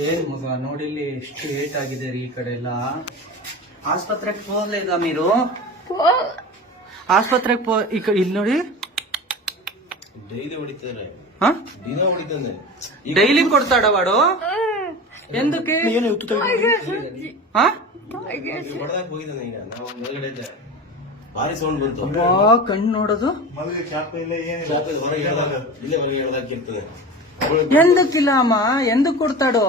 ಏನ್ ಮಗ ನೋಡಿಲ್ಲಿ ಎಷ್ಟು ಏಟ್ ಆಗಿದೆ ರೀ ಈ ಕಡೆ ಎಲ್ಲ. ಆಸ್ಪತ್ರೆಗೆ ಹೋಗ್ಲೇದ ಮೀರು? ಆಸ್ಪತ್ರೆಗೆ ಪೋ ಈ ಕಡೆ ಇಲ್ಲಿ ನೋಡಿ. ಡೈಲಿ ಹೊಡಿತಾರೆ ಹಾ? ದಿನ ಹೊಡಿತಾನೆ. ಡೈಲಿ ಕೊಡ್ತಾಡ ವಾಡು ಎಂದಕ್ಕೆ? ಹಾ? ಹೊಡೆದಾಕ್ ಹೋಗಿದ್ದಾನೆ ಈಗ. ನಾವು ಮೇಲ್ಗಡೆ ಇದ್ದೆ. ಭಾರಿ ಸೌಂಡ್ ಬಂತು. ಕಣ್ಣು ನೋಡೋದು. ಇಲ್ಲೇ ಹೊರಗೆ ಅಮ್ಮ ఎందుకిలామా ఎందుకు కొడతాడు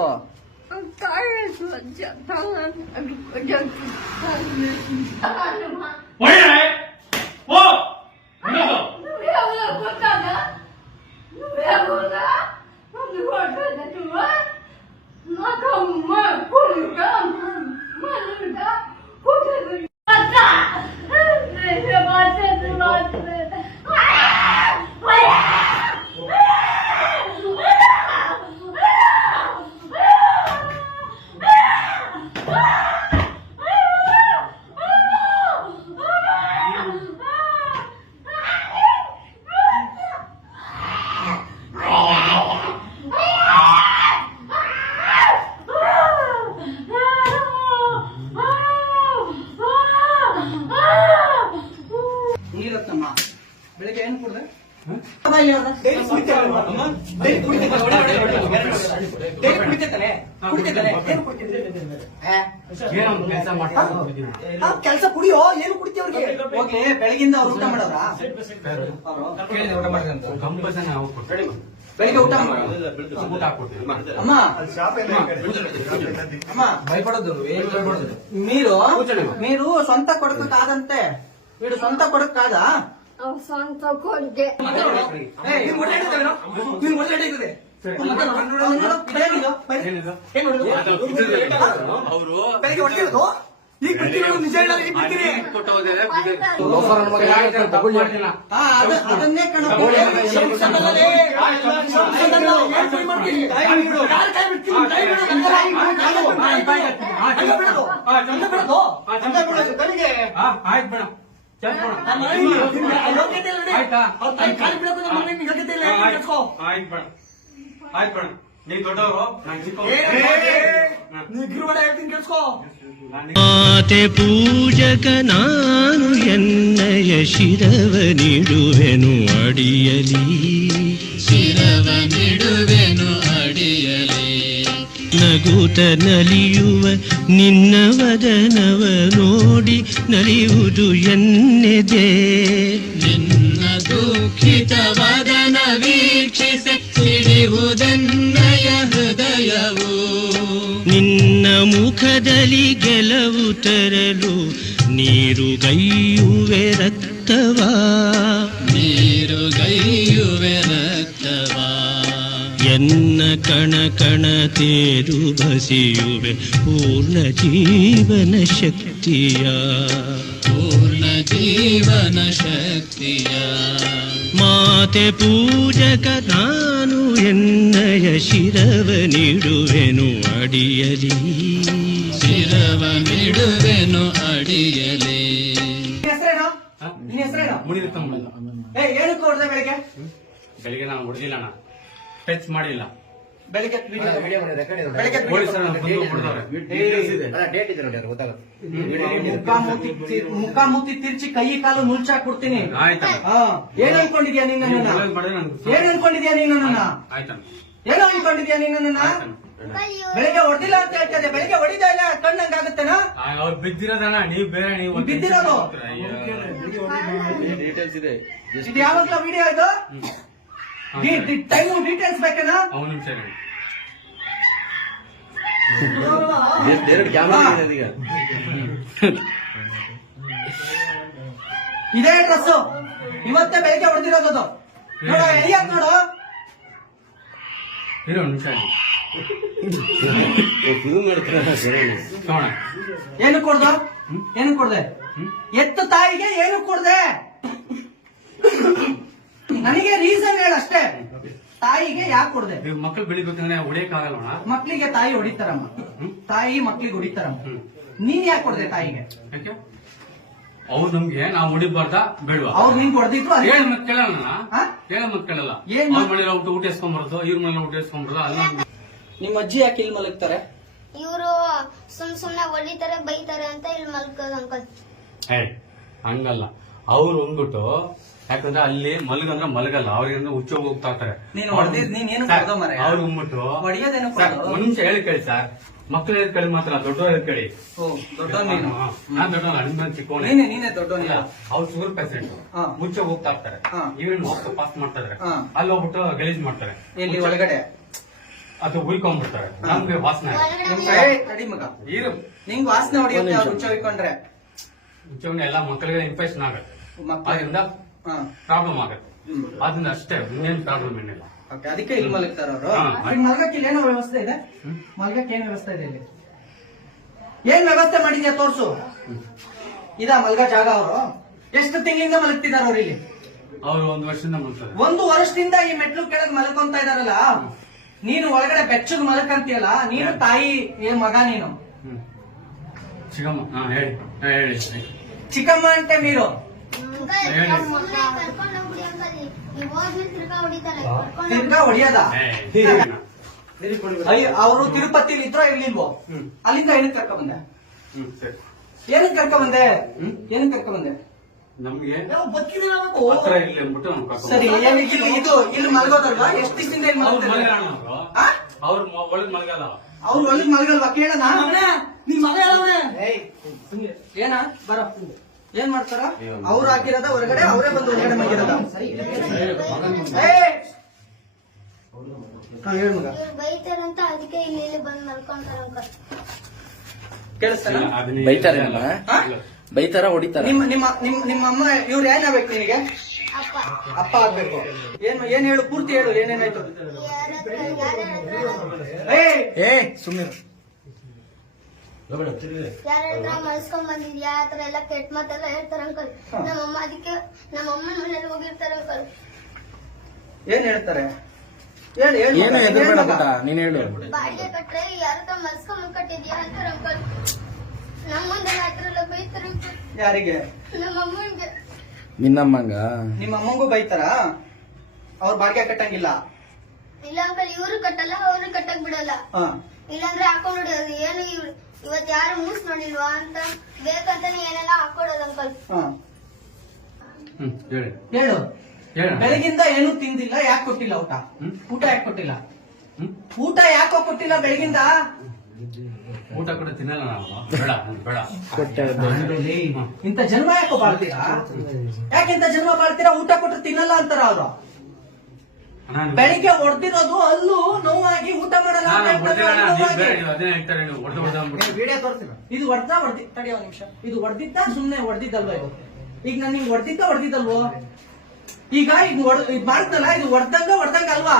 ಕೆಲಸ ಕುಡಿಯೋ? ಏನು ಕುಡಿತೀವ್ರಿಗೆ ಅವ್ರಿಗೆ? ಬೆಳಗಿಂದ ಅವ್ರು ಊಟ ಮಾಡೋರ ಬೆಳಿಗ್ಗೆ ಊಟ ನೀರು ನೀರು ಸ್ವಂತ ಕೊಡಬೇಕಾದಂತೆ ನೀರು ಸ್ವಂತ ಕೊಡಕ್ಕಾದ ಸ್ವಂತ ಕೊಡ್ಗೆ. ಅವರು ಬಿಡ್ತೀನಿ ನೋಡು, ನಿಜ ಹೇಳಲ್ಲ. ಆ, ಅದ- ಅದನ್ನೇ ಕಣಪ್ಪ ಸಂಸದಲ್ಲೇ, ಸಂಸದಲ್ಲ, ಆಯ್ತು ಕೈ ಮಾಡ್ತೀನಿ? ಯಾರ್ ಕೈ ಬಿಡ್ತೀನಿ? ಕೈ ಬಿಡು, ನನ್ನ ಕೈ ಬಿಡು, ಕಾಲು ಬಿಡು, ಹಂಗ ಬಿಡೋದು, ಹಂಗ ಬಿಡೋದು, ಹಂಗ ಬಿಡೋದು, ಕೈಗೆ. ನಮ್ಮ ಮನೆಗೆ ನಿಮ್ಗೆ ಆ ಯೋಗ್ಯತೆ ಇಲ್ಲ ನೋಡಿ. ಅವ್ರ ಕೈ ಕಾಲು ಬಿಡೋದು ನಮ್ಮ ಮನೆಗೆ ಯೋಗ್ಯತೆ ಇಲ್ಲ, ಹೇಳ್ತೀನಿ ಕೇಳಿಸ್ಕೊ. ಏ, ಏ, ನೀ ಗಿರುವಾಡ ಮಾತೆ ಪೂಜಕ ನಾನು ಎನ್ನಯ ಶಿರವ ನೀಡುವೆನು ಅಡಿಯಲಿ ಶಿರವ ನೀಡುವೆನು ಅಡಿಯಲಿ ನಗುತ ನಲಿಯುವ ನಿನ್ನ ವದನವ ನೋಡಿ ನಲಿಯುವುದು ಎನ್ನೆದೆ ನಿನ್ನ ದುಃಖಿತ ವದನ ವೀಕ್ಷಿಸ ಸಿಡಿಯುವುದನ್ನಯ ಹೃದಯವು. ನಿನ್ನ ಮುಖದಲ್ಲಿ ಗೆಲುವು ತರಲು ನೀರು ಗೈಯುವೆ ರಕ್ತವಾ. ನೀರು ಗೈಯುವೆ ರಕ್ತವಾ. ಎನ್ನ ಕಣ ಕಣ ತೇರು ಬಸಿಯುವೆ ಪೂರ್ಣ ಜೀವನ ಶಕ್ತಿಯ. ಪೂರ್ಣ ಜೀವನ ಶಕ್ತಿಯ. ಮಾತೆ ಪೂಜಕ ನಾನು ಎನ್ನಯ ಶಿರವ ನೀಡುವೆನು ಅಡಿಯಲಿ. ಶಿರವ ನೀಡುವೆನು ಅಡಿಯಲಿ. ಬೆಳಿಗ್ಗೆ? ಬೆಳಿಗ್ಗೆ ನಾನು ಹೊಡೆದಿಲ್ಲ ಅಣ್ಣ. ಟಚ್ ಮಾಡಿಲ್ಲ. ಬೆಳಿಗ್ಗೆ ಬೆಳಿಗ್ಗೆ ಪೊಲೀಸರು ನನ್ನ ಬಂದು ಹೊಡೆದವ್ರೆ. ಮುಖ ಮೂತಿ ತಿ- ಮುಖ ಮೂತಿ ತಿರ್ಚಿ ಕೈ ಕಾಲು ಮುಳ್ಚಾಕ್ ಕೊಡ್ತೀನಿ. ಏನ್ ಅನ್ಕೊಂಡಿದ್ಯಾ ನೀನ್ ನೀವು ನನ್ನನ್ನ ಒಳ್ಳೇದ್ ಮಾಡಿದ್ರೆ ನನ್ಗೆ ಏನ್ ಅನ್ಕೊಂಡಿದ್ಯಾ ನೀನ್ ನನ್ನನ್ನ? ಆಯ್ತಣ್ಣ ಏನೋ ಅನ್ಕೊಂಡಿದ್ಯಾ ನೀನ್ ನನ್ನನ್ನ? ಆಯ್ತಣ್ಣ ಬೆಳಿಗ್ಗೆ ಹೊಡೆದಿಲ್ಲ ಅಂತ ಹೇಳ್ತದೆ ಬೆಳಿಗ್ಗೆ ಹೊಡಿತಾ ಇಲ್ಲ. ಕಣ್ಣಂಗಾಗುತ್ತೇನಾ ಆ, ಅವ್ರು ಬಿದ್ದಿರೋದಣ್ಣ ನೀವು ಬೇರೆ ನೀವು ಬಿದ್ದಿರೋ ಬಿದ್ದಿರೋದು? ಅಯ್ಯೋ. ಡೀಟೇಲ್ಸ್ ಇದೆ. ಇದು. ಯಾವಾಗ್ಲ ವಿಡಿಯೋ ಇದು? ಟೈಮು ಡೀಟೇಲ್ಸ್ ಬೇಕೇನಾ? ಅವ್ನ್ ನಿಮಿಷ ಇದೆ ಈಗ ಇದೇ ಡ್ರೆಸ್ ಇವತ್ತೇ ಬೆಳಿಗ್ಗೆ ಹೊಡೆದಿರೋದು ನೋಡ ಎಳಿಯಾಕ್ ನೋಡು. ಏನು ಕೊಡ್ದು? ಏನು ಕೊಡ್ದೆ? ಎತ್ತು ತಾಯಿಗೆ ಏನು ಕೊಡ್ದೆ? ನನಗೆ ರೀಸನ್ ಹೇಳ ಅಷ್ಟೇ. ತಾಯಿಗೆ ಯಾಕೆ ಕೊಡ್ದೆ ಮಕ್ಳು ಮಕ್ಕಳು ಬೆಳಿಬೇಕಂದ್ರೆ ಹೊಡಿಯಕ್ ಆಗಲ್ವಣ ಮಕ್ಳಿಗೆ ತಾಯಿ ಹೊಡಿತಾರಮ್ಮ. ತಾಯಿ ಮಕ್ಳಿಗೆ ಹೊಡಿತಾರಮ್ಮ. ನೀನ್ ಯಾಕೆ ಕೊಡದೆ ತಾಯಿಗೆ? ಅವ್ರು ನಮ್ಗೆ ನಾವ್ ಹೊಡಿಬಾರ್ದ ಬೇಡುವ? ಅವ್ರು ನಿಂಗೆ ಹೊಡೆದಿದ್ರು ಹೇಳ ಕೇಳೋಣ ಕೇಳಲ್ಲ ಹಾ? ಹೇಳ ಮತ್ ಕೇಳಲ್ಲ? ಏನ್ ಮನೇಲಿ ಊಟ ಊಟ ಇಸ್ಕೊಂಬರೋದು ಇವ್ರ ಮನೇಲಿ ಊಟ ಇಸ್ಕೊಂಬರೋದು ಅಲ್ಲ ನಿಮ್ಮ ಅಜ್ಜಿ ಯಾಕೆ ಇಲ್ಲಿ ಮಲಗ್ತಾರೆ? ಇವರು ಸುಮ್ ಸುಮ್ನೆ ಹೊಡಿತಾರೆ ಬೈತಾರೆ ಅಂತ ಇಲ್ಲಿ ಮಲ್ಕೋದು ಅಂಕಲ್. ಹೇ ಹಂಗಲ್ಲ. ಅವ್ರು ಅಂದ್ಬಿಟ್ಟು ಯಾಕಂದ್ರೆ ಅಲ್ಲಿ ಮಲಗಂದ್ರೆ ಮಲಗಲ್ಲ. ಅವ್ರಿಗೆ ಹುಚ್ಚ ಹೋಗ್ತಾ ಇರ್ತಾರೆ. ನೀನು ಹೊಡ್ದಿದ್ ನೀನ್ ಏನು ಕೊಡ್ದೋ ಮಾರಾಯ? ಅವ್ರು ಉಮ್ಮಿಟ್ಟು ಹೊಡಿಯೋದೇನು ಸರ್? ಒಂದ್ ನಿಮಿಷ ಹೇಳಿ ಕೇಳಿ ಸರ್. ಮಕ್ಳು ಹೇಳಿ ಕೇಳಿ ಮಾತ್ರ ದೊಡ್ಡವ್ರು ಹೇಳಿ ಕೇಳಿ. ಓ ದೊಡ್ಡ ನೀನು? ನಾನ್ ದೊಡ್ಡವನ ನಿಮ್ ಚಿಕ್ಕವನೇ ನೀನೆ ನೀನೆ ದೊಡ್ಡ ನೀನು ಅವ್ರು ಶುಗರ್ ಪೇಷಂಟ್ ಹಾ. ಮುಚ್ಚ ಹೋಗ್ತಾ ಇರ್ತಾರೆ. ಹೋಗ್ತಾ ಪಾಸ್ ಮಾಡ್ತಾ ಇದಾರೆ. ಹಾ. ಅಲ್ಲಿ ಹೋಗ್ಬಿಟ್ಟು ಗಲೀಜ್ ಮಾಡ್ತಾರೆ. ಎಲ್ಲಿ ಒಳಗಡೆ? ಅದು ಉಯ್ಕೊಂಡ್ಬಿಡ್ತಾರೆ ನಮ್ಗೆ ವಾಸನೆ ತಡಿ ಮಗ. ಇರು. ನಿಂಗ್ ವಾಸನೆ ಹೊಡಿಯುತ್ತೆ ಹುಚ್ಚ ಹೊಯ್ಕೊಂಡ್ರೆ? ಮುಚ್ಚವನ್ನ ಎಲ್ಲ ಮಕ್ಕಳಿಗೆ ಇನ್ಫೆಕ್ಷನ್ ಆಗುತ್ತೆ. ಅದರಿಂದ ಪ್ರಾಬ್ಲಮ್ ಆಗುತ್ತೆ. ಅದನ್ನ ಅಷ್ಟೇ ಇನ್ನೇನ್ ಪ್ರಾಬ್ಲಮ್ ಏನಿಲ್ಲ. ಅದಕ್ಕೆ ಇಲ್ಲಿ ಮಲಗ್ತಾರ ಅವರು. ಮಲ್ಗಕ್ಕೆ ಇಲ್ಲಿ ಏನೋ ವ್ಯವಸ್ಥೆ ಇದೆ? ಮಲ್ಗಕ್ಕೆ ಏನ್ ವ್ಯವಸ್ಥೆ ಇದೆ ಇಲ್ಲಿ? ಏನ್ ವ್ಯವಸ್ಥೆ ಮಾಡಿದ್ಯಾ ತೋರ್ಸು. ಇದ ಮಲ್ಗ ಜಾಗ ಅವರು. ಎಷ್ಟು ತಿಂಗಳಿಂದ ಮಲಗ್ತಿದಾರ ಅವ್ರು ಇಲ್ಲಿ? ಅವ್ರು ಒಂದು ವರ್ಷದಿಂದ ಮಲ್ತಾರೆ ಒಂದು ವರ್ಷದಿಂದ ಈ ಮೆಟ್ಲು ಕೆಳಗ್ ಮಲ್ಕೊಂತ ಇದಾರಲ್ಲ? ನೀನು ಒಳಗಡೆ ಬೆಚ್ಚಗ್ ಮಲಕಂತೀಯಲ್ಲ? ನೀನು ತಾಯಿ ಏನ್ ಮಗ ನೀನು? ಚಿಕ್ಕಮ್ಮ ಹಾ ಹೇಳಿ. ಹೇಳಿ ಹೇಳಿ. ಚಿಕ್ಕಮ್ಮ ಅಂತೆ ನೀರು ತಿರ್ಗಾ ಹೊಡಿಯದ? ಅವರು ತಿರುಪತಿಲಿ ಇದ್ರೋ ಇರ್ಲಿಲ್ವೋ? ಹ್ಮ್. ಅಲ್ಲಿಂದ ಏನಕ್ಕೆ ಕರ್ಕ ಬಂದೆ? ಏನಕ್ಕೆ ಕರ್ಕ ಬಂದೆ? ಹ್ಮ್? ಏನಕ್ಕೆ ಕರ್ಕ ಬಂದೆ? ನಮ್ಗೆ ಹತ್ರ ಇಲ್ಲಿ ಅಂದ್ಬಿಟ್ಟು ಸರಿ ಇಲ್ಲಿ ಇದು ಇಲ್ಲಿ ಮಲಗೋದಲ್ವಾ? ಎಷ್ಟು ದಿವಸದಿಂದ ಇಲ್ಲಿ ಅವ್ರು ಮಲ್ಗೋದಿಲ್ಲ ಮಲಗಲ್ಲ ಅವ್ರು. ಒಳಗ್ ಮಲಗಲ್ಲ ಅವ್ರು. ಒಳಗ್ ಮಲ್ಗಲ್ವಾ? ಕೇಳೋಣ ನಿಮ್ ಮಗ ಏನ? ಬರ. ಏನ್ ಮಾಡ್ತಾರ? ಅವ್ರು ಹಾಕಿರೋದ ಹೊರಗಡೆ ಅವರೇ ಬಂದು ಹೊರಗಡೆ ಮಗಿರೋದ ಏಯ್! ಹಾ, ಹೇಳು ಮಗ. ಇವ್ರು ಬೈತಾರಂತ ಅದಕ್ಕೆ ಇಲ್ಲಿ ಇಲ್ಲಿ ಬಂದು ಮಲ್ಕೊಂತಾರ ಬೈತಾರೆ. ಬೈತಾರ ಹೊಡಿತಾರ? ನಿಮ್ಮ ನಿಮ್ಮ ನಿಮ್ಮ ನಿಮ್ಮ ಅಮ್ಮ ಇವ್ರು ಏನಾಗ್ಬೇಕು ನಿನಗೆ? ಅಪ್ಪ. ಅಪ್ಪ ಆಗ್ಬೇಕು. ಏನ್ ಏನ್ ಹೇಳು ಪೂರ್ತಿ ಹೇಳು ಏನೇನಾಯ್ತು? ಏ! ಸುಮ್ಮನೆ ಯಾರ ಹತ್ರ ಮಲ್ಸ್ಕೊಂಡ್ ಬಂದಿದ್ಯಾ? ಆತರ ತರ ಎಲ್ಲ ಕೆಟ್ಟ ಮಾತೆಲ್ಲ ಹೇಳ್ತಾರ ಅಂಕಲ್. ನಮ್ಮಮ್ಮ ಅದಕ್ಕೆ ನಮ್ಮಮ್ಮ ಮನೇಲಿ ಹೋಗಿರ್ತಾರ ಅಂಕಲ್. ಏನ್ ಹೇಳ್ತಾರೆ? ಹೇಳಿ ಹೇಳಿ. ಏನು ಎದುರ್ಬೇಡ ಪುಟ್ಟ ನೀನ್ ಹೇಳು. ಬಾಡಿಗೆ ಕಟ್ರೆ ಯಾರ ಹತ್ರ ಮಲ್ಸ್ಕೊಂಡ್ ಕಟ್ಟಿದ್ಯಾ ಅಂತಾರ ಅಂಕಲ್. ನಮ್ಮ ಮುಂದೆ ಆ ಥರ ಬೈತಾರ ಯಾರಿಗೆ? ನಮ್ಮಮ್ಮಂಗೆ ನಿನ್ನಮ್ಮಂಗ? ನಿಮ್ಮ ಅಮ್ಮಂಗೂ ಬೈತಾರ? ಅವ್ರ ಬಾಡಿಗೆ ಕಟ್ಟಂಗಿಲ್ಲ. ಇಲ್ಲ ಅಂಕಲ್ ಇವ್ರು ಕಟ್ಟಲ್ಲ ಅವ್ರು ಕಟ್ಟಕ್ ಬಿಡಲ್ಲ. ಹಾ. ಇಲ್ಲಾಂದ್ರೆ ಹಾಕೊಂಡ್ ಹೊಡಿಯೋದು. ಏನು ಇವ್ರು ಇವತ್ ಯಾರು ಮೂಸ್ ನೋಡಿಲ್ವಾ ಅಂತ ಬೇಕಂತಾನೆ ಏನೆಲ್ಲ ಹಾಕೊಡೋದು ಅಂಕಲ್ ಹಾ. ಹ್ಮ್ ಹೇಳಿ. ಹೇಳು. ಹೇಳ. ಬೆಳಗಿಂದ ಏನು ತಿಂದಿಲ್ಲ ಯಾಕೆ ಕೊಟ್ಟಿಲ್ಲ ಊಟ? ಊಟ ಯಾಕೆ ಕೊಟ್ಟಿಲ್ಲ? ಹ್ಮ್? ಊಟ ಯಾಕೋ ಕೊಟ್ಟಿಲ್ಲ ಬೆಳಗಿಂದ? ಊಟ ಕೂಡ ತಿನ್ನಲ್ಲ ನಾವು. ಬೇಡ ಬೇಡ. ಇಂತ ಜನ್ಮ ಯಾಕೋ ಬಾಳ್ತೀರಾ? ಯಾಕೆ ಇಂತ ಜನ್ಮ ಬಾಳ್ತೀರಾ? ಊಟ ಕೊಟ್ರೆ ತಿನ್ನಲ್ಲ ಅಂತಾರ ಅವ್ರು. ನಾನು ಬೆಳಿಗ್ಗೆ ಹೊಡೆದಿರೋದು ಅಲ್ಲೂ ನೋವಾಗಿ ಊಟ ಮಾಡಲ್ಲ ಇದು ಹೊಡ್ದ ಹೊಡ್ದಿ ತಡಿ ಒಂದ್ ನಿಮಿಷ. ಇದು ಹೊಡೆದಿದ್ದ ಸುಮ್ನೆ ಹೊಡ್ದಿದ್ದಲ್ವ ಇದು? ಈಗ ನಾನು ನಿಂಗೆ ಹೊಡೆದಿದ್ದ ಹೊಡೆದಿದ್ದಲ್ವೋ? ಈಗ ಇದು ಇದು ಮಾಡ್ತಲ್ಲ ಇದು ಹೊಡ್ದಂಗ ಹೊಡ್ದಂಗ ಅಲ್ವಾ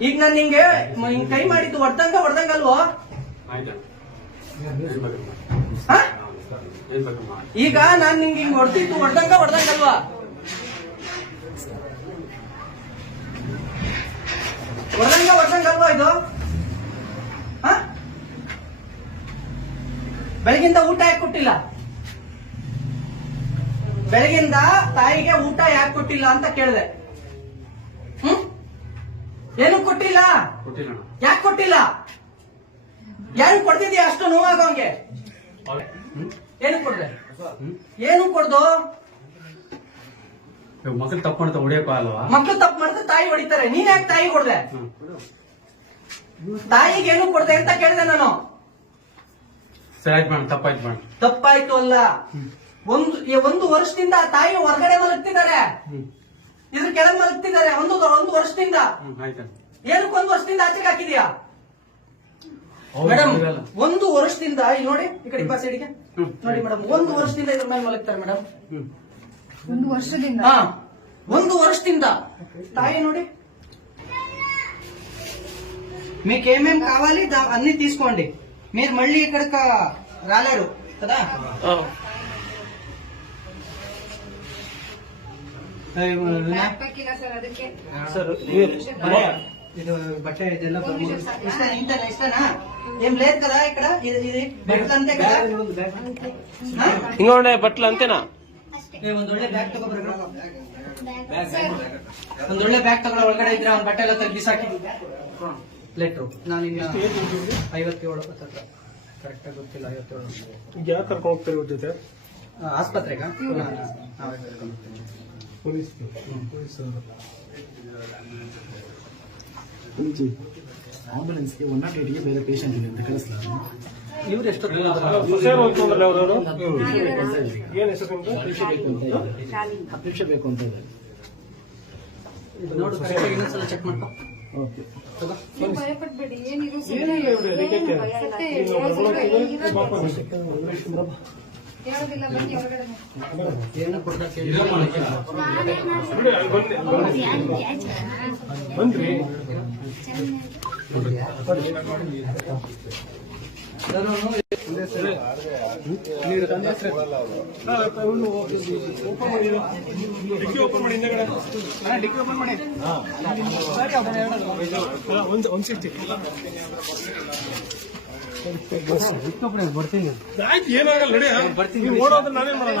ಈಗ ನಾನು ನಿಂಗೆ ಹಿಂಗ್ ಕೈ ಮಾಡಿದ್ದು ಹೊಡ್ದಂಗ ಹೊಡ್ದಂಗ ಅಲ್ವೋ? ಈಗ ನಾನ್ ನಿಂಗೆ ಹಿಂಗ್ ಹೊಡ್ದಿದ್ದು ಹೊಡ್ದಂಗ ಹೊಡ್ದಂಗ ಅಲ್ವಾ ಹೊಡ್ದಂಗ ಹೊಡ್ದಂಗ ಅಲ್ವಾ ಇದು? ಹಾ? ಬೆಳಗಿಂದ ಊಟ ಯಾಕೆ ಕೊಟ್ಟಿಲ್ಲ? ಬೆಳಗಿಂದ ತಾಯಿಗೆ ಊಟ ಯಾಕೆ ಕೊಟ್ಟಿಲ್ಲ ಅಂತ ಕೇಳಿದೆ. ಹ್ಮ್? ಏನು ಕೊಟ್ಟಿಲ್ಲ? ಯಾಕೆ ಕೊಟ್ಟಿಲ್ಲ? ಯಾರು ಕೊಡ್ತಿದ್ಯಾ ಅಷ್ಟು ನೋವಾಗೋಂಗೆ? ಅವನ್ಗೆ? ಏನು ಕೊಡ್ದೆ? ಏನು ಕೊಡ್ದು? ಮಕ್ಳು ತಪ್ಪು ಮಾಡ್ತಾ ಹೊಡಿಯಪ್ಪ ಅಲ್ವಾ? ಮಕ್ಳು ತಪ್ಪು ಮಾಡಿದ್ರೆ ತಾಯಿ ಹೊಡಿತಾರೆ. ನೀನ್ ಯಾಕೆ ತಾಯಿ ಕೊಡ್ದೆ? ತಾಯಿಗೆ ಏನು ಕೊಡ್ದೆ ಅಂತ ಕೇಳಿದೆ ನಾನು. ಸರಿ ಆಯ್ತು ಮೇಡಮ್ ತಪ್ಪಾಯ್ತು ಮೇಡಮ್. ತಪ್ಪಾಯ್ತು ಅಲ್ಲ. ಒಂದು ಒಂದು ವರ್ಷದಿಂದ ತಾಯಿ ಹೊರಗಡೆ ಮಲಗ್ತಿದ್ದಾರೆ. ಇದ್ರ ಕೆಳಗೆ ಮಲಗ್ತಿದ್ದಾರೆ ಒಂದು ಒಂದು ವರ್ಷದಿಂದ. ಏನಕ್ಕೆ ಒಂದು ವರ್ಷದಿಂದ ಆಚೆ ಹಾಕಿದ್ಯಾ? ಮೇಡಮ್ ಒಂದು ವರ್ಷದಿಂದ ಇಲ್ಲಿ ನೋಡಿ ಈ ಕಡೆ ಬಸ್ ಸೈಡಿಗೆ ನೋಡಿ ಮೇಡಮ್ ಒಂದು ವರ್ಷದಿಂದ ಇದ್ರ ಮೇಲೆ ಮಲಗ್ತಾರೆ ಮೇಡಮ್. ಒಂದು ವರ್ಷದಿಂದ. ಒಂದು ವರ್ಷದಿಂದ. తాయి నోడి మీకు ఏమేం కావాలి అన్ని తీసుకోండి మీరు మళ్ళీ ఇక్కడ రాలేరు కదా ఏం లేదు కదా ఇక్కడ ఇది ఇది అంతే కదా బట్టలు అంతేనా ಒಂದೊಳ್ಳೆ ಬ್ಯಾಗ್ ತಗೊಂಡ್ರೆ ಒಂದೊಳ್ಳೆ ಬ್ಯಾಗ್ ತಗೊಳ ಒಳಗಡೆ ಇದ್ರೆ ಅವ್ನ ಬಟ್ಟೆ ಎಲ್ಲ ತೆಗ್ದು ಬಿಸಾಕಿ ಲೆಟ್ರು ನಾನು ಇನ್ನ ಐವತ್ತೇಳು ತರ ಕರೆಕ್ಟಾಗಿ ಗೊತ್ತಿಲ್ಲ ಐವತ್ತೇಳು ಈಗ ಯಾರು ಕರ್ಕೊಂಡು ಹೋಗ್ತಾರೆ ಇವ್ರ ಜೊತೆ? ಆಸ್ಪತ್ರೆಗ? ಪೊಲೀಸ್. ಪೊಲೀಸ್ ಆಂಬುಲೆನ್ಸ್ಗೆ ಒನ್ ನಾಟ್ ಏಟ್ಗೆ ಬೇರೆ ಪೇಷಂಟ್ ಇದೆ ಅಂತ ಕಳಿಸ್ಲಾರ ಇವ್ರು ಎಷ್ಟು? ಬೇಕು ಅಂತ ಇದೆ ಬೇಕು ಅಂತ ಇದೆ ನೋಡು ಕರೆಕ್ಟಾಗಿ ಇನ್ನೊಂದ್ಸಲ ಚೆಕ್ ಮಾಡ್ಕೊ. ಓಕೆ. ಬಂದ್ರಿ ಡಿಕ್ಕಿ ಓಪನ್ ಮಾಡಿ ಹಿಂದೆಗಡೆ ಡಿಕ್ಕಿ ಓಪನ್ ಮಾಡಿ ಒಂದು ಒಂದು ಸಿಕ್ಸ್ಟಿ ಬರ್ತೀನಿ ಆಯ್ತು ಏನಾಗಲ್ಲ ನಡಿ ಬರ್ತೀನಿ ಓಡೋದ್ರೆ ನಾವೇನ್ ಮಾಡೋಣ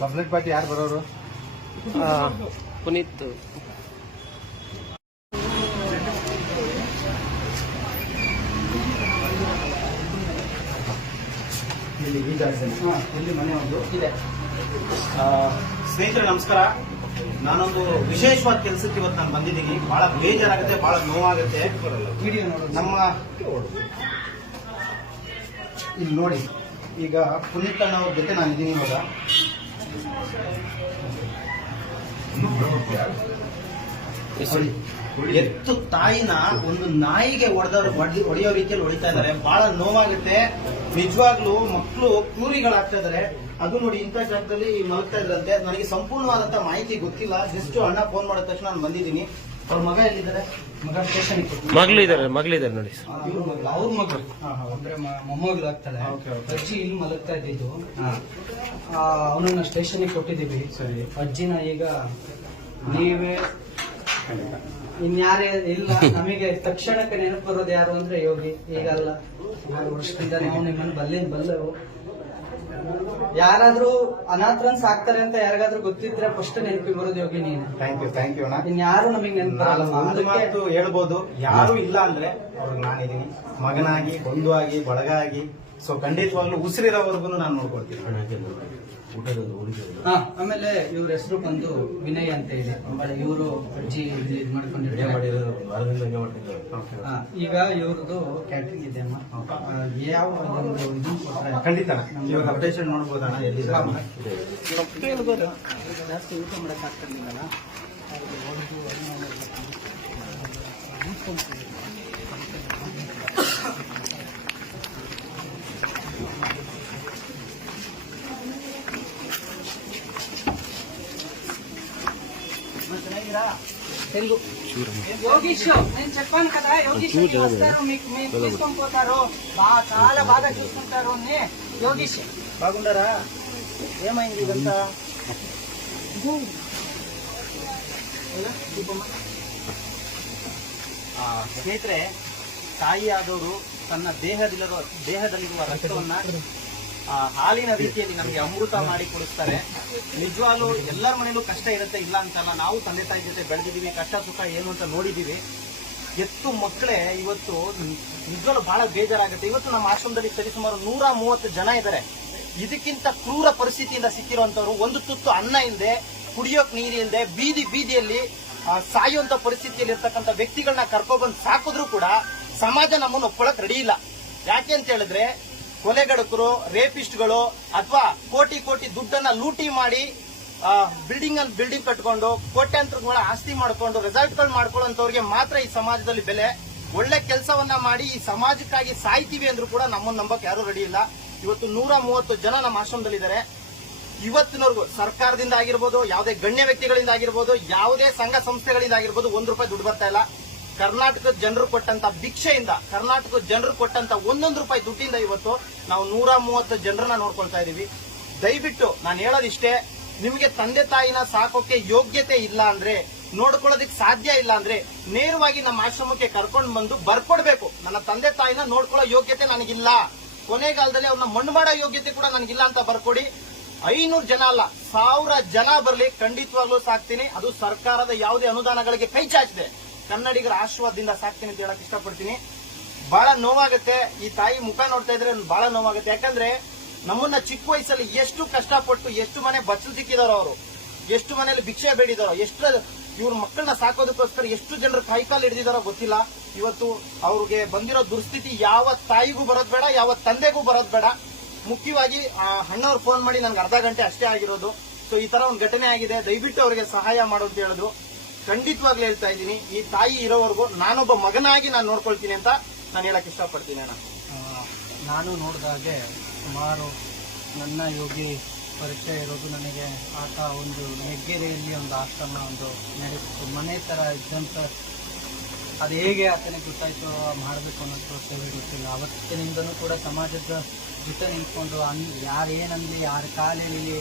ಪಬ್ಲಿಕ್ ಪಾರ್ಟಿ ಯಾರು ಬರೋರು? ಪುನೀತ್. ಇಲ್ಲಿ ಈ ಜಾಗದಲ್ಲಿ ಇಲ್ಲಿ ಮನೆ ಒಂದು. ಇದೆ. ಸ್ನೇಹಿತರೆ ನಮಸ್ಕಾರ. ನಾನೊಂದು ವಿಶೇಷವಾದ ಕೆಲಸಕ್ಕೆ ಇವತ್ತು ನಾನು ಬಂದಿದ್ದೀನಿ. ಬಹಳ ಬೇಜಾರಾಗುತ್ತೆ ಬಹಳ ನೋವಾಗುತ್ತೆ. ವಿಡಿಯೋ ನೋಡೋದು. ನಮ್ಮ ಇಲ್ಲಿ ನೋಡಿ ಈಗ ಪುನೀತ್ ಅಣ್ಣವ್ರ ಜೊತೆ ನಾನು ಇದ್ದೀನಿ ಇವಾಗ. ಎತ್ತು ತಾಯಿನ ಒಂದು ನಾಯಿಗೆ ಹೊಡೆದವ್ರು ಹೊಡೆಯೋ ರೀತಿಯಲ್ಲಿ ಹೊಡಿತಾ ಇದ್ದಾರೆ. ಬಹಳ ನೋವಾಗುತ್ತೆ. ನಿಜವಾಗ್ಲೂ ಮಕ್ಕಳು ಕ್ಯೂರಿಗಳಾಗ್ತಾ ಇದಾರೆ ಅದು ನೋಡಿ ಇಂಥ ಜಾಗದಲ್ಲಿ ಮಲಗ್ತಾ ಇದ್ರಂತೆ. ನನಗೆ ಸಂಪೂರ್ಣವಾದಂತ ಮಾಹಿತಿ ಗೊತ್ತಿಲ್ಲ. ಜಸ್ಟ್ ಅಣ್ಣ ಫೋನ್ ಮಾಡಿದ ತಕ್ಷಣ ನಾನು ಬಂದಿದ್ದೀನಿ. ಅವ್ರ ಮಗ ಎಲ್ಲಿದ್ದಾರೆ? ಮಗ ಸ್ಟೇಷನ್ ಮಗಳಿದ್ದಾರೆ ಮಗಳಿದ್ದಾರೆ ನೋಡಿ. ಇವ್ರ ಮಗಳು ಅವ್ರ ಮಗಳು. ಅಂದ್ರೆ ಮೊಮ್ಮಗಳು ಆಗ್ತಾಳೆ. ಅಜ್ಜಿ ಇಲ್ಲಿ ಮಲಗ್ತಾ ಇದ್ದಿದ್ದು. ಅವನನ್ನ ಸ್ಟೇಷನ್ಗೆ ಕೊಟ್ಟಿದ್ದೀವಿ. ಸರಿ. ಅಜ್ಜಿನ ಈಗ ನೀವೇ ಇನ್ಯಾರೇ ಇಲ್ಲ ನಮಗೆ ತಕ್ಷಣಕ್ಕೆ ನೆನಪು ಬರೋದು ಯಾರು ಅಂದ್ರೆ ಯೋಗಿ. ಈಗ ಅಲ್ಲ. ಸುಮಾರು ವರ್ಷದಿಂದ ನಾವು ನಿಮ್ಮನ್ನು ಬಲ್ಲಿನ ಬಲ್ಲರು ಯಾರಾದ್ರೂ ಅನಾಥರನ್ ಸಾಕ್ತಾರೆ ಅಂತ ಯಾರಿಗಾದ್ರೂ ಗೊತ್ತಿದ್ರೆ ಫಸ್ಟ್ ನೆನಪಿಗೆ ಬರೋದು ಯೋಗಿ ನೀನು. ಥ್ಯಾಂಕ್ ಯು ಥ್ಯಾಂಕ್ ಯು ಇನ್ ಇನ್ಯಾರು ನಮಗೆ ನೆನಪು ಮಾತು ಹೇಳ್ಬೋದು. ಯಾರು ಇಲ್ಲ ಅಂದ್ರೆ ಅವ್ರಿಗೆ ನಾನಿದ್ದೀನಿ. ಮಗನಾಗಿ ಬಂಧು ಬಳಗಾಗಿ ಬಳಗ ಆಗಿ ಸೊ ಖಂಡಿತವಾಗ್ಲೂ ಉಸಿರಿರೋವರೆಗೂ ನಾನು ನೋಡ್ಕೊಳ್ತೀನಿ. ಹಾ ಆಮೇಲೆ ಇವ್ರ ಹೆಸರು ಬಂದು ವಿನಯ್ ಅಂತ ಇದೆ. ಇವರು ಅಜ್ಜಿ ಇದ್ ಮಾಡ್ಕೊಂಡಿರ್ತಾರೆ. ಈಗ ಇವ್ರದ್ದು ಕ್ಯಾಟ್ರಿಂಗ್ ಇದೆ ಅಮ್ಮ. ಯಾವ ಒಂದು ಇದು ಕೊಟ್ರೆ? ಖಂಡಿತ. ಇವಾಗ ಅಪ್ಡೇಷನ್ ನೋಡ್ಬೋದಣ್ಣ ಎಲ್ಲಿ ಜಾಸ್ತಿ ಊಟ ಮಾಡಕ್ ಆಗ್ತಿರ್ಲಿಲ್ಲ తెలుగు యోగీష్ నేను చెప్పాను కదా యోగీష్ అని వస్తారు మీకు మీరు తీసుకొని పోతారు బాగా చాలా బాగా చూసుకుంటారు అని యోగీష్ బాగుండారా ఏమైంది ఇదంతా ಆ, ಸ್ನೇಹಿತರೆ ತಾಯಿ ಆದವರು ತನ್ನ ದೇಹದಲ್ಲಿರುವ ದೇಹದಲ್ಲಿರುವ ರಕ್ತವನ್ನ ಆ, ಹಾಲಿನ ರೀತಿಯಲ್ಲಿ ನಮಗೆ ಅಮೃತ ಮಾಡಿ ಕೊಡಿಸ್ತಾರೆ. ನಿಜವಾಗ್ಲೂ ಎಲ್ಲರ ಮನೇಲೂ ಕಷ್ಟ ಇರುತ್ತೆ, ಇಲ್ಲ ಅಂತಲ್ಲ. ನಾವು ತಂದೆ ತಾಯಿ ಜೊತೆ ಬೆಳೆದಿದ್ದೀವಿ, ಕಷ್ಟ ಸುಖ ಏನು ಅಂತ ನೋಡಿದ್ದೀವಿ. ಎತ್ತು ಮಕ್ಕಳೇ, ಇವತ್ತು ನಿಜವಾಗ್ಲೂ ಬಹಳ ಬೇಜಾರಾಗುತ್ತೆ. ಇವತ್ತು ನಮ್ಮ ಆಶ್ರಮದಲ್ಲಿ ಸರಿಸುಮಾರು ನೂರ ಮೂವತ್ತು ಜನ ಇದ್ದಾರೆ. ಇದಕ್ಕಿಂತ ಕ್ರೂರ ಪರಿಸ್ಥಿತಿಯಿಂದ ಸಿಕ್ಕಿರುವಂತವ್ರು ಒಂದು ತುತ್ತು ಅನ್ನ ಇಲ್ಲದೆ ಕುಡಿಯೋಕ್ ನೀರು ಬೀದಿ ಬೀದಿಯಲ್ಲಿ ಸಾಯುವಂತ ಪರಿಸ್ಥಿತಿಯಲ್ಲಿ ಇರ್ತಕ್ಕಂಥ ವ್ಯಕ್ತಿಗಳನ್ನ ಕರ್ಕೊಬಂದು ಸಾಕಿದ್ರು ಕೂಡ ಸಮಾಜ ನಮ್ಮನ್ನು ಒಪ್ಕೊಳಕ್ ರೆಡಿ ಇಲ್ಲ. ಯಾಕೆ ಅಂತ ಹೇಳಿದ್ರೆ ಕೊಲೆಗಡಕರು ರೇಪಿಸ್ಟ್ಗಳು ಅಥವಾ ಕೋಟಿ ಕೋಟಿ ದುಡ್ಡನ್ನ ಲೂಟಿ ಮಾಡಿ ಬಿಲ್ಡಿಂಗ್ ಅನ್ನು ಬಿಲ್ಡಿಂಗ್ ಕಟ್ಕೊಂಡು ಕೋಟ್ಯಾಂತರ ಆಸ್ತಿ ಮಾಡಿಕೊಂಡು ರೆಸಾರ್ಟ್ಗಳು ಮಾಡ್ಕೊಳ್ಳೋಂಥವ್ರಿಗೆ ಮಾತ್ರ ಈ ಸಮಾಜದಲ್ಲಿ ಬೆಲೆ. ಒಳ್ಳೆ ಕೆಲಸವನ್ನ ಮಾಡಿ ಈ ಸಮಾಜಕ್ಕಾಗಿ ಸಾಯ್ತೀವಿ ಅಂದ್ರೂ ಕೂಡ ನಮ್ಮನ್ನು ನಂಬಕ್ ಯಾರು ರೆಡಿ ಇಲ್ಲ. ಇವತ್ತು ನೂರ ಮೂವತ್ತು ಜನ ನಮ್ಮ ಆಶ್ರಮದಲ್ಲಿದ್ದಾರೆ. ಇವತ್ತಿನವರೆಗೂ ಸರ್ಕಾರದಿಂದ ಆಗಿರ್ಬೋದು, ಯಾವುದೇ ಗಣ್ಯ ವ್ಯಕ್ತಿಗಳಿಂದ ಆಗಿರ್ಬೋದು, ಯಾವುದೇ ಸಂಘ ಸಂಸ್ಥೆಗಳಿಂದ ಆಗಿರ್ಬೋದು ಒಂದು ರೂಪಾಯಿ ದುಡ್ಡು ಬರ್ತಾ ಇಲ್ಲ. ಕರ್ನಾಟಕದ ಜನರು ಕೊಟ್ಟಂತ ಭಿಕ್ಷೆಯಿಂದ, ಕರ್ನಾಟಕದ ಜನರು ಕೊಟ್ಟಂತ ಒಂದೊಂದು ರೂಪಾಯಿ ದುಡ್ಡಿಂದ ಇವತ್ತು ನಾವು ನೂರ ಮೂವತ್ತು ಜನರನ್ನ ನೋಡ್ಕೊಳ್ತಾ ಇದೀವಿ. ದಯವಿಟ್ಟು ನಾನು ಹೇಳೋದಿಷ್ಟೇ ನಿಮಗೆ ತಂದೆ ತಾಯಿನ ಸಾಕೋಕೆ ಯೋಗ್ಯತೆ ಇಲ್ಲ ಅಂದ್ರೆ ನೋಡ್ಕೊಳ್ಳೋದಕ್ಕೆ ಸಾಧ್ಯ ಇಲ್ಲ ಅಂದ್ರೆ, ನೇರವಾಗಿ ನಮ್ಮ ಆಶ್ರಮಕ್ಕೆ ಕರ್ಕೊಂಡು ಬಂದು ಬರ್ಕೊಡ್ಬೇಕು. ನನ್ನ ತಂದೆ ತಾಯಿನ ನೋಡ್ಕೊಳ್ಳೋ ಯೋಗ್ಯತೆ ನನಗಿಲ್ಲ. ಕೊನೆಗಾಲದಲ್ಲಿ ಅವ್ರನ್ನ ಮಣ್ಣು ಮಾಡೋ ಯೋಗ್ಯತೆ ಕೂಡ ನನಗಿಲ್ಲ ಅಂತ ಬರ್ಕೊಡಿ. ಐನೂರು ಜನ ಅಲ್ಲ, ಸಾವಿರ ಜನ ಬರಲಿ, ಖಂಡಿತವಾಗ್ಲೂ ಸಾಕ್ತೀನಿ. ಅದು ಸರ್ಕಾರದ ಯಾವುದೇ ಅನುದಾನಗಳಿಗೆ ಕೈ ಚಾಚಿದೆ. ಕನ್ನಡಿಗರ ಆಶೀರ್ವಾದದಿಂದ ಸಾಕ್ತೀನಿ ಅಂತ ಹೇಳಕ್ ಇಷ್ಟಪಡ್ತೀನಿ. ಬಹಳ ನೋವಾಗುತ್ತೆ. ಈ ತಾಯಿ ಮುಖ ನೋಡ್ತಾ ಇದ್ರೆ ಬಹಳ ನೋವಾಗುತ್ತೆ. ಯಾಕಂದ್ರೆ ನಮ್ಮನ್ನ ಚಿಕ್ಕ ವಯಸ್ಸಲ್ಲಿ ಎಷ್ಟು ಕಷ್ಟಪಟ್ಟು ಎಷ್ಟು ಮನೆ ಬಚ್ಚಲು ಸಿಕ್ಕಿದಾರೋ ಅವರು, ಎಷ್ಟು ಮನೇಲಿ ಭಿಕ್ಷೆ ಬೇಡಿದಾರೋ, ಎಷ್ಟು ಇವ್ರ ಮಕ್ಕಳನ್ನ ಸಾಕೋದಕ್ಕೋಸ್ಕರ ಎಷ್ಟು ಜನರು ಕೈಕಾಲು ಹಿಡಿದಿದಾರೋ ಗೊತ್ತಿಲ್ಲ. ಇವತ್ತು ಅವ್ರಿಗೆ ಬಂದಿರೋ ದುರ್ಸ್ಥಿತಿ ಯಾವ ತಾಯಿಗೂ ಬರೋದ್ ಬೇಡ, ಯಾವ ತಂದೆಗೂ ಬರೋದ್ ಬೇಡ. ಮುಖ್ಯವಾಗಿ ಆ ಅಣ್ಣವ್ರು ಫೋನ್ ಮಾಡಿ ನನ್ಗೆ ಅರ್ಧ ಗಂಟೆ ಅಷ್ಟೇ ಆಗಿರೋದು. ಸೊ ಈ ತರ ಒಂದು ಘಟನೆ ಆಗಿದೆ. ದಯವಿಟ್ಟು ಅವರಿಗೆ ಸಹಾಯ ಮಾಡು ಅಂತ ಹೇಳಿದ್ರು ಖಂಡಿತವಾಗ್ಲೂ ಹೇಳ್ತಾ ಇದ್ದೀನಿ, ಈ ತಾಯಿ ಇರೋವರೆಗೂ ನಾನೊಬ್ಬ ಮಗನಾಗಿ ನಾನು ನೋಡ್ಕೊಳ್ತೀನಿ ಅಂತ ನಾನು ಹೇಳಕ್ ಇಷ್ಟಪಡ್ತೀನಿ ಅಣ್ಣ. ನಾನು ನೋಡಿದಾಗೆ ಸುಮಾರು ನನ್ನ ಯೋಗಿ ಪರಿಚಯ ಇರೋದು ನನಗೆ ಆತ ಒಂದು ನೆಗ್ಗೆರೆಯಲ್ಲಿ ಒಂದು ಆಶ್ರಮ ಒಂದು ನಡೆಸಿತ್ತು ಮನೆ ಥರ ಇದ್ದಂಥ ಅದು ಹೇಗೆ ಆತನಿಗೆ ಗೊತ್ತಾಯಿತು, ಮಾಡಬೇಕು ಅನ್ನೋದು ಸೇವೆ ಗೊತ್ತಿಲ್ಲ. ಅವತ್ತಿನಿಂದನೂ ಕೂಡ ಸಮಾಜದ ಜೊತೆ ನಿಂತ್ಕೊಂಡು ಅನ್ ಯಾರು ಏನಂದು ಯಾರ ಕಾಲೇಲಿ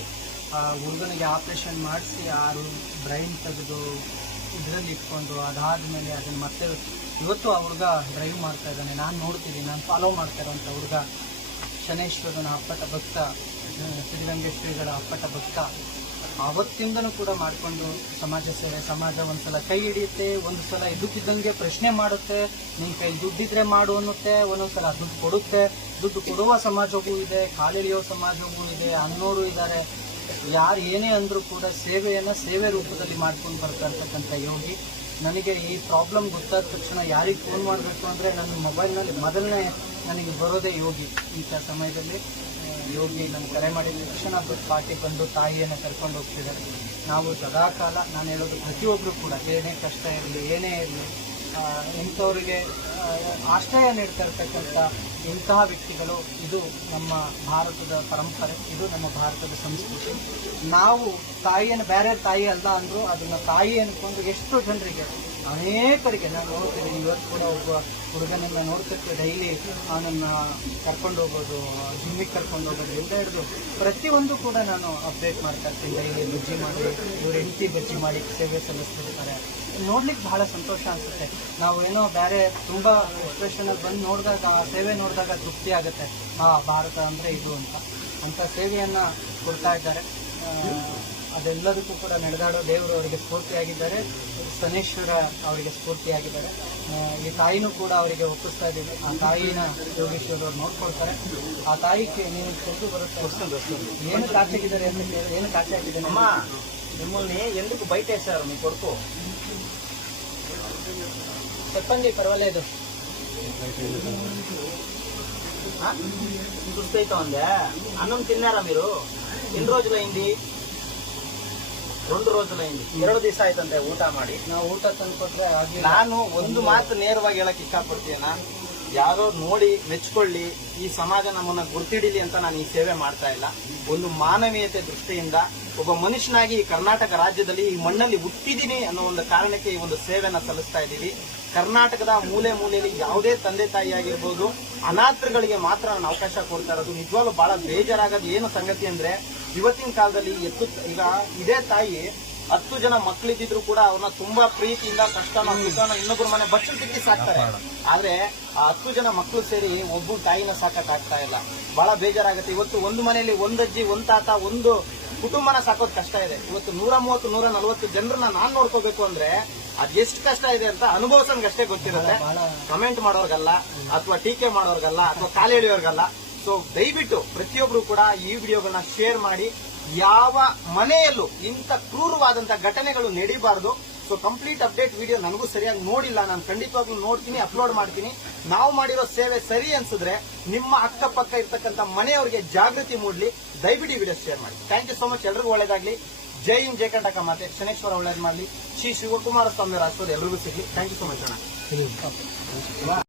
ಹುಡುಗನಿಗೆ ಆಪರೇಷನ್ ಮಾಡಿಸಿ ಯಾರು ಬ್ರೈನ್ ತೆಗೆದು ಇದರಲ್ಲಿ ಇಟ್ಕೊಂಡು ಅದಾದಮೇಲೆ ಅದನ್ನು ಮತ್ತೆ ಇವತ್ತು ಆ ಹುಡುಗ ಡ್ರೈವ್ ಮಾಡ್ತಾ ಇದ್ದಾನೆ. ನಾನು ನೋಡ್ತಿದ್ದೀನಿ ನಾನು ಫಾಲೋ ಮಾಡ್ತಾ ಇರೋಂಥ ಹುಡುಗ. ಶನೇಶ್ವರನ ಅಪ್ಪಟ ಭಕ್ತ ಶ್ರೀಗಳ ಅಪ್ಪಟ ಭಕ್ತ. ಆವತ್ತಿಂದನೂ ಕೂಡ ಮಾಡಿಕೊಂಡು ಸಮಾಜ ಸೇವೆ, ಸಮಾಜ ಒಂದ್ಸಲ ಕೈ ಹಿಡಿಯುತ್ತೆ ಒಂದು ಸಲ ಇದ್ದಕ್ಕಿದ್ದಂಗೆ ಪ್ರಶ್ನೆ ಮಾಡುತ್ತೆ. ನಿನ್ ಕೈ ದುಡ್ಡಿದ್ರೆ ಮಾಡು ಅನ್ನುತ್ತೆ, ಒಂದೊಂದ್ಸಲ ದುಡ್ಡು ಕೊಡುತ್ತೆ. ದುಡ್ಡು ಕೊಡುವ ಸಮಾಜವೂ ಇದೆ, ಕಾಲಿಳಿಯೋ ಸಮಾಜವೂ ಇದೆ, ಅನ್ನೋರು ಇದ್ದಾರೆ. ಯಾರು ಏನೇ ಅಂದರೂ ಕೂಡ ಸೇವೆಯನ್ನು ಸೇವೆ ರೂಪದಲ್ಲಿ ಮಾಡ್ಕೊಂಡು ಬರ್ತಾ ಇರ್ತಕ್ಕಂಥ ಯೋಗಿ, ನನಗೆ ಈ ಪ್ರಾಬ್ಲಮ್ ಗೊತ್ತಾದ ತಕ್ಷಣ ಯಾರಿಗೆ ಫೋನ್ ಮಾಡಬೇಕು ಅಂದರೆ ನನ್ನ ಮೊಬೈಲ್ನಲ್ಲಿ ಮೊದಲನೇ ನನಗೆ ಬರೋದೇ ಯೋಗಿ. ಇಂಥ ಸಮಯದಲ್ಲಿ ಯೋಗಿ ನಮ್ಮ ಕರೆ ಮಾಡಿದ ತಕ್ಷಣ ಪಾರ್ಟಿ ಬಂದು ತಾಯಿಯನ್ನು ಕರ್ಕೊಂಡು ಹೋಗ್ತಿದ್ದಾರೆ. ನಾವು ಸದಾಕಾಲ, ನಾನು ಹೇಳೋದು ಪ್ರತಿಯೊಬ್ಬರು ಕೂಡ, ಏನೇ ಕಷ್ಟ ಇರಲಿ, ಏನೇ ಇರಲಿ ಇಂಥವರಿಗೆ ಆಶ್ರಯ ನೀಡ್ತಾ ಇರ್ತಕ್ಕಂಥ ಇಂತಹ ವ್ಯಕ್ತಿಗಳು, ಇದು ನಮ್ಮ ಭಾರತದ ಪರಂಪರೆ, ಇದು ನಮ್ಮ ಭಾರತದ ಸಂಸ್ಕೃತಿ. ನಾವು ತಾಯಿಯನ್ನು ಬೇರೆ ತಾಯಿ ಅಲ್ಲ ಅಂದ್ರು ಅದನ್ನ ತಾಯಿ ಅನ್ಕೊಂಡು ಎಷ್ಟು ಜನರಿಗೆ, ಅನೇಕರಿಗೆ, ನಾನು ನೋಡ್ತೀನಿ, ಇವತ್ತು ಕೂಡ ಒಬ್ಬ ಹುಡುಗನನ್ನ ನೋಡ್ತಿರ್ತೀವಿ ಡೈಲಿ ಅವನನ್ನ ಕರ್ಕೊಂಡು ಹೋಗೋದು ಜಿಮ್ಮಿಗೆ ಕರ್ಕೊಂಡು ಹೋಗೋದು, ಎಲ್ಲ ಹಿಡಿದು ಪ್ರತಿಯೊಂದು ಕೂಡ ನಾನು ಅಪ್ಡೇಟ್ ಮಾಡ್ತಾ ಇರ್ತೀನಿ ಡೈಲಿ ಬಜ್ಜಿ ಮಾಡಿ, ಇವ್ರ ಹೆಂಡತಿ ಬಜ್ಜಿ ಮಾಡಿ, ಸೇವೆ ಸಲ್ಲಿಸ್ತಿರ್ತಾರೆ ನೋಡ್ಲಿಕ್ಕೆ ಬಹಳ ಸಂತೋಷ ಅನ್ಸುತ್ತೆ. ನಾವು ಏನೋ ಬೇರೆ ತುಂಬ ಎಕ್ಸ್ಪ್ರೆಷನಲ್ಲಿ ಬಂದು ನೋಡಿದಾಗ, ಸೇವೆ ನೋಡಿದಾಗ ತೃಪ್ತಿ ಆಗುತ್ತೆ. ಆ, ಭಾರತ ಅಂದ್ರೆ ಇದು ಅಂತ. ಅಂತ ಸೇವೆಯನ್ನ ಕೊಡ್ತಾ ಇದ್ದಾರೆ. ಅದೆಲ್ಲದಕ್ಕೂ ಕೂಡ ನಡೆದಾಡೋ ದೇವರು ಅವರಿಗೆ ಸ್ಫೂರ್ತಿಯಾಗಿದ್ದಾರೆ. ಸನೇಶ್ವರ ಅವರಿಗೆ ಸ್ಫೂರ್ತಿಯಾಗಿದ್ದಾರೆ. ಈ ತಾಯಿನೂ ಕೂಡ ಅವರಿಗೆ ಒಪ್ಪಿಸ್ತಾ ಇದ್ದೀವಿ. ಆ ತಾಯಿನ ಯೋಗೇಶ್ವರವ್ರು ನೋಡ್ಕೊಳ್ತಾರೆ. ಆ ತಾಯಿಗೆ ನೀನು ಕೊಟ್ಟು ಬರುತ್ತೆ. ಏನು ಕಾಚಾಗಿದ್ದಾರೆ ಏನು ಕಾಚೆ ನಿಮ್ಮಲ್ಲಿ ಎಂದಕ್ಕೂ ಬೈಟೆ ಸರ್ ನೀವು ಕೊಡ್ತು చెప్పండి పర్వాలేదు ఆ? సుస్థైతే ఉందా అన్నం తిన్నారా మీరు ఎన్ని రోజులైంది రెండు రోజులైంది ಎರಡು ದಿವಸ ಆಯ್ತಂತೆ ಊಟ ಮಾಡಿ ನಾವು ಊಟ ತಂದ್ಕೊಟ್ರೆ ಆಗಿಲ್ಲ ನಾನು ಒಂದು ಮಾತು ನೇರವಾಗಿ ಹೇಳಕ್ ಇಷ್ಟಪಡ್ತೀನ ಯಾರೋ ನೋಡಿ ಮೆಚ್ಕೊಳ್ಳಿ, ಈ ಸಮಾಜ ನಮ್ಮನ್ನ ಗುರ್ತಿಡಿಲಿ ಅಂತ ನಾನು ಈ ಸೇವೆ ಮಾಡ್ತಾ ಇಲ್ಲ. ಒಂದು ಮಾನವೀಯತೆ ದೃಷ್ಟಿಯಿಂದ ಒಬ್ಬ ಮನುಷ್ಯನಾಗಿ ಈ ಕರ್ನಾಟಕ ರಾಜ್ಯದಲ್ಲಿ ಈ ಮಣ್ಣಲ್ಲಿ ಹುಟ್ಟಿದೀನಿ ಅನ್ನೋ ಒಂದು ಕಾರಣಕ್ಕೆ ಈ ಒಂದು ಸೇವೆಯನ್ನು ಸಲ್ಲಿಸ್ತಾ ಇದ್ದೀವಿ. ಕರ್ನಾಟಕದ ಮೂಲೆ ಮೂಲೆಯಲ್ಲಿ ಯಾವುದೇ ತಂದೆ ತಾಯಿ ಆಗಿರ್ಬೋದು, ಅನಾಥರುಗಳಿಗೆ ಮಾತ್ರ ನಾನು ಅವಕಾಶ ಕೊಡ್ತಾ ಇರೋದು. ನಿಜವಾಗ್ಲೂ ಬಹಳ ಬೇಜಾರಾಗೋದು ಏನು ಸಂಗತಿ ಅಂದ್ರೆ, ಇವತ್ತಿನ ಕಾಲದಲ್ಲಿ ಎತ್ತು, ಈಗ ಇದೇ ತಾಯಿ ಹತ್ತು ಜನ ಮಕ್ಕಳಿದ್ರು ಕೂಡ ಅವ್ರನ್ನ ತುಂಬಾ ಪ್ರೀತಿಯಿಂದ ಕಷ್ಟನ ಸುಖನ ಇನ್ನೊಬ್ರು ಮನೆ ಬಚ್ಚಲು ತಿಕ್ಕಿ ಸಾಕ್ತಾರೆ. ಆದ್ರೆ ಆ ಹತ್ತು ಜನ ಮಕ್ಕಳು ಸೇರಿ ಒಬ್ಬ ತಾಯಿನ ಸಾಕಕ್ ಆಗ್ತಾ ಇಲ್ಲ. ಬಹಳ ಬೇಜಾರಾಗುತ್ತೆ. ಇವತ್ತು ಒಂದು ಮನೆಯಲ್ಲಿ ಒಂದಜ್ಜಿ ಒಂದ್ ತಾತ ಒಂದು ಕುಟುಂಬನ ಸಾಕೋದ್ ಕಷ್ಟ ಇದೆ. ಇವತ್ತು ನೂರ ಮೂವತ್ತು ನೂರ ನಲ್ವತ್ತು ಜನರನ್ನ ನಾನ್ ನೋಡ್ಕೋಬೇಕು ಅಂದ್ರೆ ಅದ್ ಎಷ್ಟು ಕಷ್ಟ ಇದೆ ಅಂತ ಅನುಭವಿಸೋನ್ಗಷ್ಟೇ ಗೊತ್ತಿರುತ್ತೆ. ಕಮೆಂಟ್ ಮಾಡೋರ್ಗಲ್ಲ ಅಥವಾ ಟೀಕೆ ಮಾಡೋರ್ಗಲ್ಲ ಅಥವಾ ಕಾಲು ಎಳೆಯೋರ್ಗಲ್ಲ. ಸೊ ದಯವಿಟ್ಟು ಪ್ರತಿಯೊಬ್ರು ಕೂಡ ಈ ವಿಡಿಯೋಗಳನ್ನ ಶೇರ್ ಮಾಡಿ ಯಾವ ಮನೆಯಲ್ಲೂ ಇಂಥ ಕ್ರೂರವಾದಂತ ಘಟನೆಗಳು ನಡೀಬಾರ್ದು. ಸೊ ಕಂಪ್ಲೀಟ್ ಅಪ್ಡೇಟ್ ವಿಡಿಯೋ ನನಗೂ ಸರಿಯಾಗಿ ನೋಡಿಲ್ಲ. ನಾನು ಖಂಡಿತವಾಗ್ಲೂ ನೋಡ್ತೀನಿ ಅಪ್ಲೋಡ್ ಮಾಡ್ತೀನಿ. ನಾವು ಮಾಡಿರೋ ಸೇವೆ ಸರಿ ಅನ್ಸಿದ್ರೆ ನಿಮ್ಮ ಅಕ್ಕಪಕ್ಕ ಇರ್ತಕ್ಕಂಥ ಮನೆಯವರಿಗೆ ಜಾಗೃತಿ ಮೂಡಲಿ. ದಯವಿಟ್ಟು ವಿಡಿಯೋ ಶೇರ್ ಮಾಡಿ. ಥ್ಯಾಂಕ್ ಯು ಸೋ ಮಚ್ ಎಲ್ರಿಗೂ ಒಳ್ಳೇದಾಗ್ಲಿ. ಜೈ ಇನ್ ಜೈ ಕರ್ನಾಟಕ ಮಾತೆ. ಶನೇಶ್ವರ ಒಳ್ಳೇದು ಮಾಡಲಿ. ಶ್ರೀ ಶಿವಕುಮಾರ ಸ್ವಾಮಿ ಆಶೀರ್ವಾದ ಎಲ್ರಿಗೂ ಸಿಗಲಿ. ಥ್ಯಾಂಕ್ ಯು ಸೋ ಮಚ್ ಅಣ್ಣ.